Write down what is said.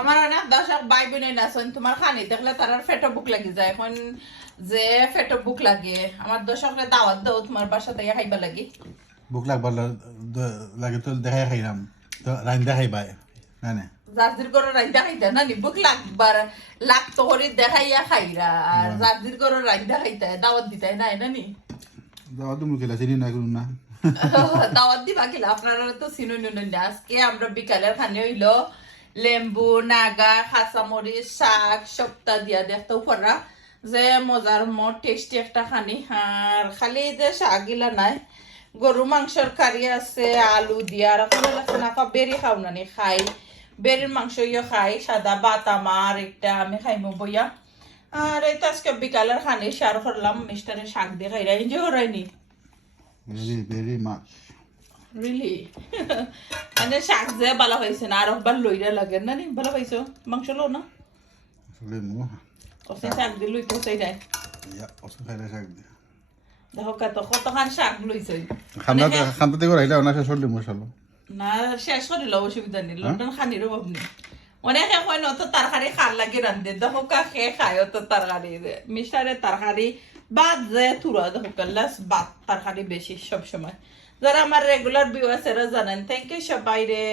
আমার অনেক দর্শক ভাই বোনেই আছেন তোমার খানি দেখলে তার ফেটো বুক লাগি যায় এখন যে ফেটো বুক লাগে আমার দর্শকরা দাওয়াত দাও তোমার বাসা থেকে খাইবা লাগি বুক লাগবার লাগে তো দেখাই খাইলাম তো রাইন দেখাই বাই না না জার্জির করে রাইন্দা খাইতা না নি বুক লাগবার লাগতো করে দেখাইয়া খাইরা আর জার্জির করে রাইন্দা খাইতা দাওয়াত দিতাই না না নি দাও তুমি খেলা চিনি না করুন না দাওয়াত দিবা কিলা আপনারা তো চিনুন না আজকে আমরা বিকালের খানি হইলো লেম্বু নাগা কাঁচামরিচ শাক সপ্তাহ দিয়া দেখতে পড়া যে মজার মত টেস্টি একটা খানি আর খালি যে শাক গিলা নাই গরু মাংসের কারি আছে আলু দিয়া আর এখন বেরি খাও নানি খাই বেরির মাংস ইয়ে খাই সাদা ভাত আমার একটা আমি খাইমো বইয়া আর এই তো আজকে বিকালের খানি শেয়ার করলাম মিস্টারের শাক দিয়ে খাইরা এনজয় করাইনি ভেরি মাছ রিলি মানে শাক যে ভালো হয়েছে না আর একবার লইরা লাগে না নি ভালো হয়েছে মাংস লো না আসলে মো ওসে শাক দিয়ে লইতে চাই নাই ইয়া ওসে খাইলে শাক দি দেখো কতখান শাক লইছে খান্তা থেকে রাইলে না শেষ হলে মশালো না শেষ করিল অসুবিধা নেই লন্ডন খানির অভাব নেই অনেকে কয় নত তরকারি খার লাগে রান্ধে দেখো খে খায় তো তরকারি মিস্টারের তরকারি বাদ যে তুরা দেখো লাস বাদ তরকারি বেশি সব সময় যারা আমার রেগুলার ভিউয়ার্সেরা জানেন থ্যাংক ইউ সবাই রে।